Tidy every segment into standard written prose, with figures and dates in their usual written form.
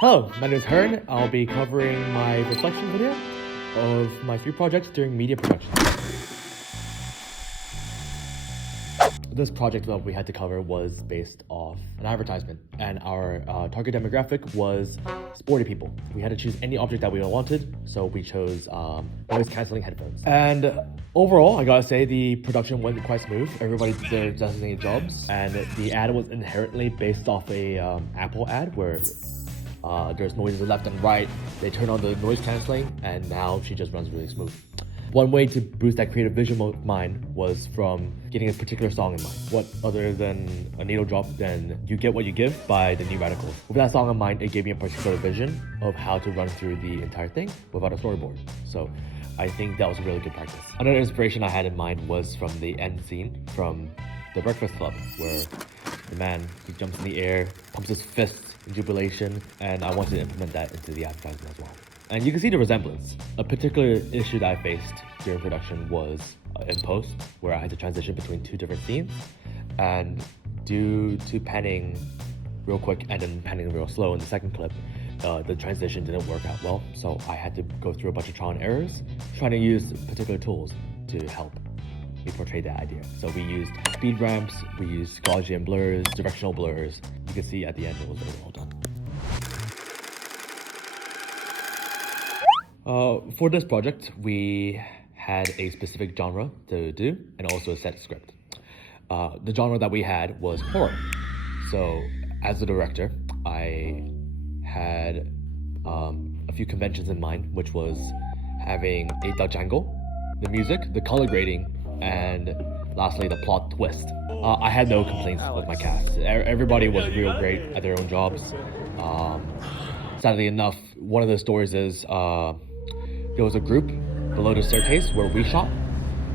Hello, my name is Hearn. I'll be covering my reflection video of my 3 projects during media production. This project that we had to cover was based off an advertisement, and our target demographic was sporty people. We had to choose any object that we wanted, so we chose noise cancelling headphones. And overall, I gotta say the production went quite smooth. Everybody did their designated jobs, and the ad was inherently based off a Apple ad where there's noises left and right. They turn on the noise cancelling, and now she just runs really smooth. One way to boost that creative vision of mine was from getting a particular song in mind. What other than a needle drop than You Get What You Give by the New Radicals. With that song in mind, it gave me a particular vision of how to run through the entire thing without a storyboard. So I think that was a really good practice. Another inspiration I had in mind was from the end scene from The Breakfast Club, where the man, he jumps in the air, pumps his fists in jubilation, and I wanted to implement that into the advertisement as well. And you can see the resemblance. A particular issue that I faced during production was in post, where I had to transition between 2 different scenes. And due to panning real quick and then panning real slow in the second clip, the transition didn't work out well. So I had to go through a bunch of trial and errors, trying to use particular tools to help me portray that idea. So we used speed ramps, we used Gaussian blurs, directional blurs. You can see at the end it was very well done. For this project, we had a specific genre to do and also a set script. The genre that we had was horror. So as a director, I had a few conventions in mind, which was having a Dutch angle, the music, the color grading, and lastly, the plot twist. I had no complaints with my cast. Everybody was real great at their own jobs. Sadly enough, one of the stories is there was a group below the staircase where we shot,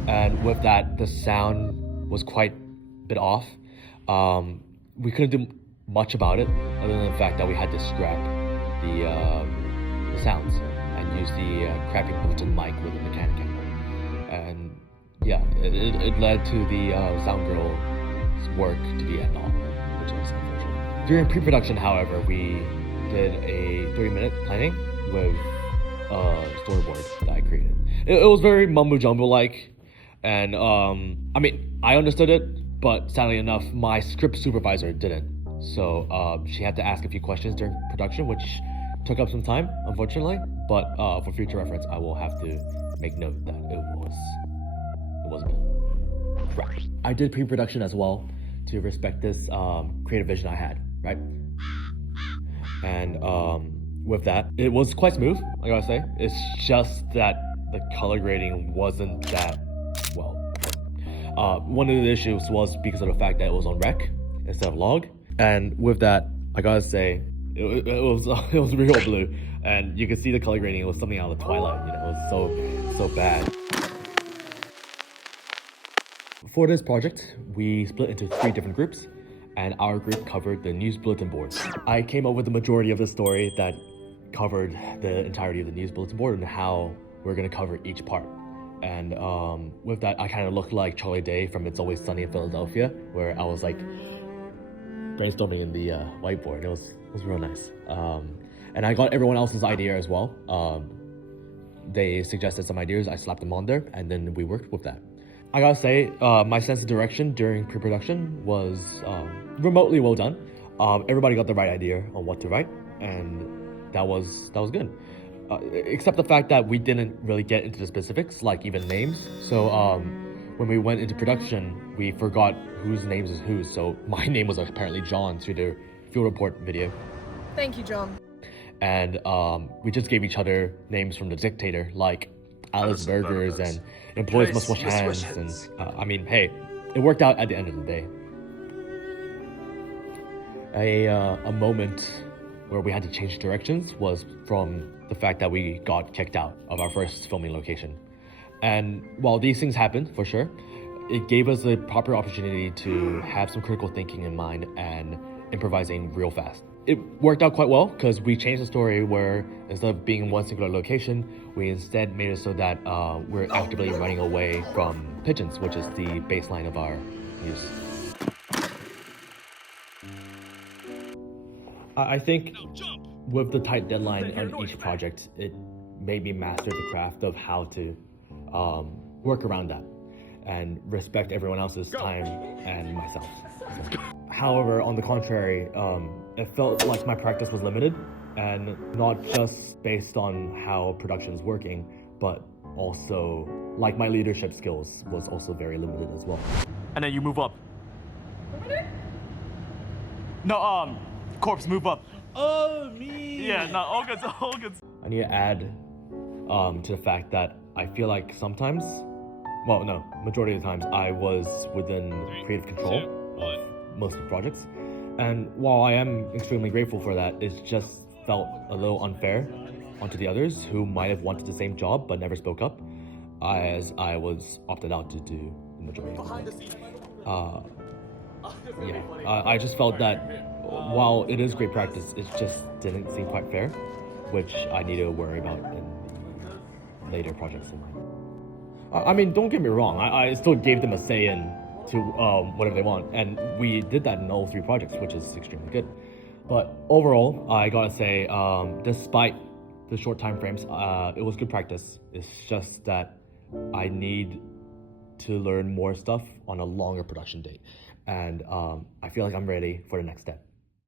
and with that, the sound was quite a bit off. We couldn't do much about it, other than the fact that we had to scrap the sounds and use the crappy Bulletin mic with a mechanic angle. And yeah, it led to the sound girl's work to be at naught, which is unfortunate. During pre-production, however, we did a 30-minute planning with storyboard that I created. It was very mumbo-jumbo like, and I mean, I understood it, but sadly enough, my script supervisor didn't. So she had to ask a few questions during production, which took up some time, unfortunately. But for future reference, I will have to make note that it was a bit crap. I did pre-production as well to respect this creative vision I had, right? And with that, it was quite smooth, I gotta say. It's just that the color grading wasn't that well. One of the issues was because of the fact that it was on rec instead of log. And with that, I gotta say, it was real blue. And you can see the color grading, it was something out of the Twilight, you know, it was so bad. For this project, we split into 3 different groups, and our group covered the news bulletin board. I came up with the majority of the story that covered the entirety of the news bulletin board and how we're gonna cover each part. And with that, I kind of looked like Charlie Day from It's Always Sunny in Philadelphia, where I was like brainstorming in the whiteboard. It was real nice. And I got everyone else's idea as well. They suggested some ideas, I slapped them on there, and then we worked with that. I gotta say, my sense of direction during pre-production was remotely well done. Everybody got the right idea on what to write, and that was good. Except the fact that we didn't really get into the specifics, like even names. So when we went into production, we forgot whose names is whose. So my name was apparently John through the field report video. Thank you, John. And we just gave each other names from the dictator, like Alice Burgers and employees must wash hands. And I mean, hey, it worked out at the end of the day. A moment where we had to change directions was from the fact that we got kicked out of our first filming location. And while these things happened, for sure, it gave us a proper opportunity to have some critical thinking in mind and improvising real fast. It worked out quite well because we changed the story where instead of being in one singular location, we instead made it so that we're actively running away from pigeons, which is the baseline of our news. I think with the tight deadline on each project, it made me master the craft of how to work around that and respect everyone else's time and myself. So. However, on the contrary, it felt like my practice was limited, and not just based on how production is working, but also like my leadership skills was also very limited as well. And then you move up. No, corpse, move up. Oh, me! Yeah, no, all good, all good. I need to add to the fact that I feel like sometimes, well, no, majority of the times, I was within creative control of most of the projects. And while I am extremely grateful for that, it just felt a little unfair onto the others who might have wanted the same job but never spoke up, as I was opted out to do the majority of it. I just felt that while it is great practice, it just didn't seem quite fair, which I need to worry about in the later projects in mind. I mean, don't get me wrong, I still gave them a say in to whatever they want, and we did that in all 3 projects, which is extremely good. But overall, I gotta say, despite the short time frames, it was good practice. It's just that I need to learn more stuff on a longer production date, and I feel like I'm ready for the next step.